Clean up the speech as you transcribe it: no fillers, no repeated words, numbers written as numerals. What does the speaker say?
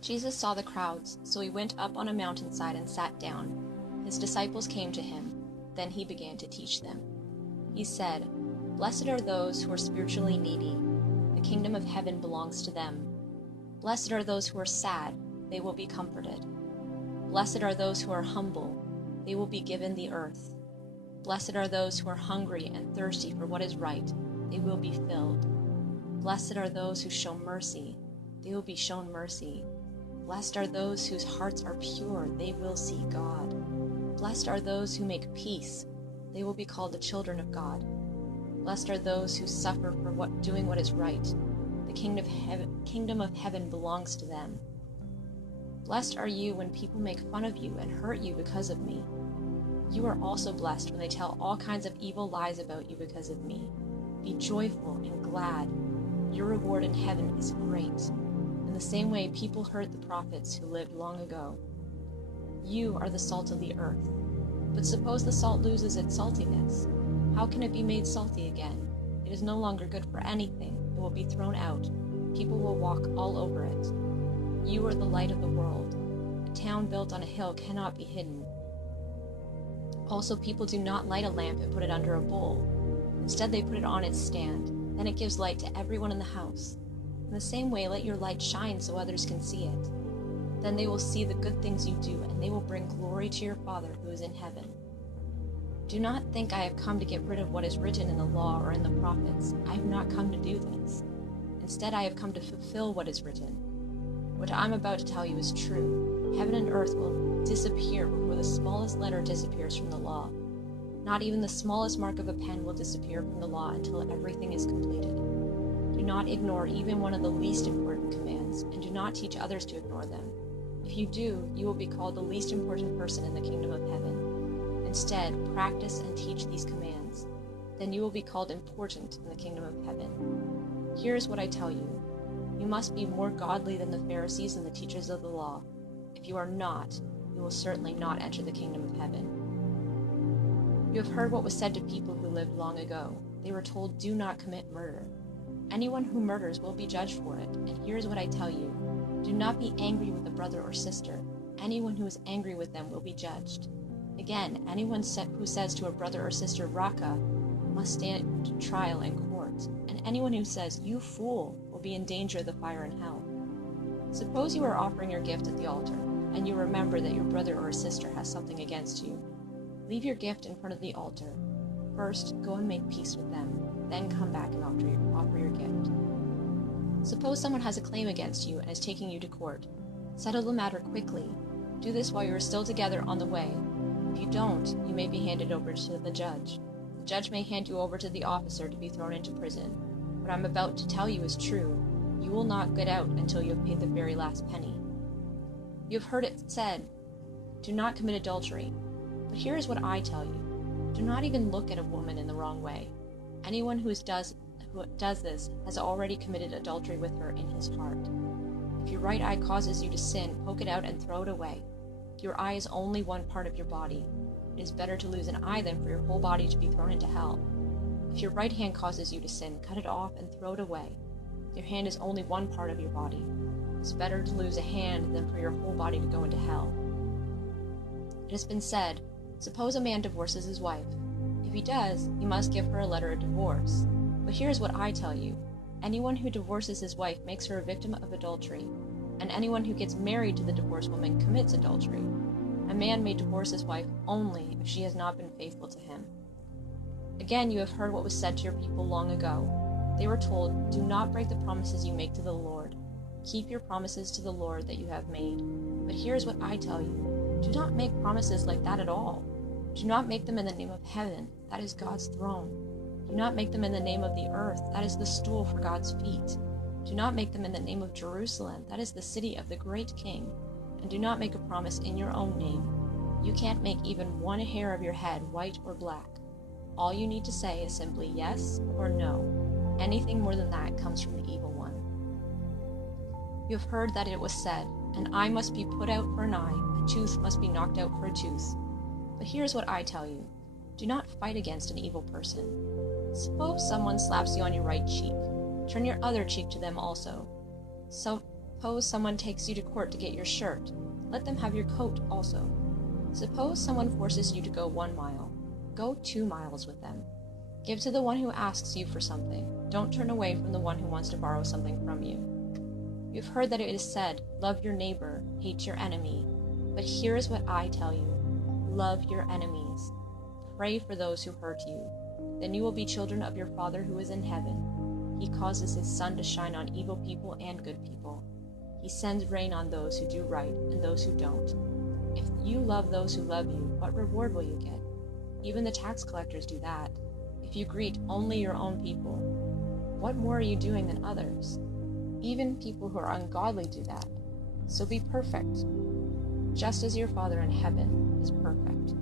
Jesus saw the crowds, so he went up on a mountainside and sat down. His disciples came to him. Then he began to teach them. He said, "Blessed are those who are spiritually needy. The kingdom of heaven belongs to them. Blessed are those who are sad. They will be comforted. Blessed are those who are humble. They will be given the earth. Blessed are those who are hungry and thirsty for what is right. They will be filled. Blessed are those who show mercy. They will be shown mercy. Blessed are those whose hearts are pure. They will see God. Blessed are those who make peace. They will be called the children of God. Blessed are those who suffer for doing what is right. The kingdom of heaven belongs to them. Blessed are you when people make fun of you and hurt you because of me. You are also blessed when they tell all kinds of evil lies about you because of me. Be joyful and glad. Your reward in heaven is great. In the same way, people hurt the prophets who lived long ago. You are the salt of the earth. But suppose the salt loses its saltiness. How can it be made salty again? It is no longer good for anything. It will be thrown out. People will walk all over it. You are the light of the world. A town built on a hill cannot be hidden. Also, people do not light a lamp and put it under a bowl. Instead, they put it on its stand. Then it gives light to everyone in the house. In the same way, let your light shine so others can see it. Then they will see the good things you do, and they will bring glory to your Father who is in heaven. Do not think I have come to get rid of what is written in the law or in the prophets. I have not come to do this. Instead, I have come to fulfill what is written. What I'm about to tell you is true. Heaven and earth will disappear before the smallest letter disappears from the law. Not even the smallest mark of a pen will disappear from the law until everything is completed. Do not ignore even one of the least important commands, and do not teach others to ignore them. If you do, you will be called the least important person in the kingdom of heaven. Instead, practice and teach these commands. Then you will be called important in the kingdom of heaven. Here is what I tell you. You must be more godly than the Pharisees and the teachers of the law. If you are not, you will certainly not enter the kingdom of heaven. You have heard what was said to people who lived long ago. They were told, "Do not commit murder." Anyone who murders will be judged for it. And here is what I tell you. Do not be angry with a brother or sister. Anyone who is angry with them will be judged. Again, anyone who says to a brother or sister, "Raka," must stand trial in court. And anyone who says, "You fool," will be in danger of the fire in hell. Suppose you are offering your gift at the altar, and you remember that your brother or sister has something against you. Leave your gift in front of the altar. First, go and make peace with them. Then come back and offer your gift. Suppose someone has a claim against you and is taking you to court. Settle the matter quickly. Do this while you are still together on the way. If you don't, you may be handed over to the judge. The judge may hand you over to the officer to be thrown into prison. What I'm about to tell you is true. You will not get out until you have paid the very last penny. You have heard it said, "Do not commit adultery." But here is what I tell you. Do not even look at a woman in the wrong way. Anyone who does this has already committed adultery with her in his heart. If your right eye causes you to sin, poke it out and throw it away. Your eye is only one part of your body. It is better to lose an eye than for your whole body to be thrown into hell. If your right hand causes you to sin, cut it off and throw it away. Your hand is only one part of your body. It is better to lose a hand than for your whole body to go into hell. It has been said, suppose a man divorces his wife. If he does, he must give her a letter of divorce. But here's what I tell you. Anyone who divorces his wife makes her a victim of adultery, and anyone who gets married to the divorced woman commits adultery. A man may divorce his wife only if she has not been faithful to him. Again, you have heard what was said to your people long ago. They were told, "Do not break the promises you make to the Lord. Keep your promises to the Lord that you have made." But here's what I tell you. Do not make promises like that at all. Do not make them in the name of heaven. That is God's throne. Do not make them in the name of the earth. That is the stool for God's feet. Do not make them in the name of Jerusalem. That is the city of the great King. And do not make a promise in your own name. You can't make even one hair of your head white or black. All you need to say is simply yes or no. Anything more than that comes from the evil one. You have heard that it was said, "An eye must be put out for an eye, a tooth must be knocked out for a tooth." But here's what I tell you. Do not fight against an evil person. Suppose someone slaps you on your right cheek. Turn your other cheek to them also. Suppose someone takes you to court to get your shirt. Let them have your coat also. Suppose someone forces you to go 1 mile. Go 2 miles with them. Give to the one who asks you for something. Don't turn away from the one who wants to borrow something from you. You've heard that it is said, love your neighbor, hate your enemy. But here is what I tell you. Love your enemies. Pray for those who hurt you. Then you will be children of your Father who is in heaven. He causes his sun to shine on evil people and good people. He sends rain on those who do right and those who don't. If you love those who love you, what reward will you get? Even the tax collectors do that. If you greet only your own people, what more are you doing than others? Even people who are ungodly do that. So be perfect, just as your Father in heaven is perfect.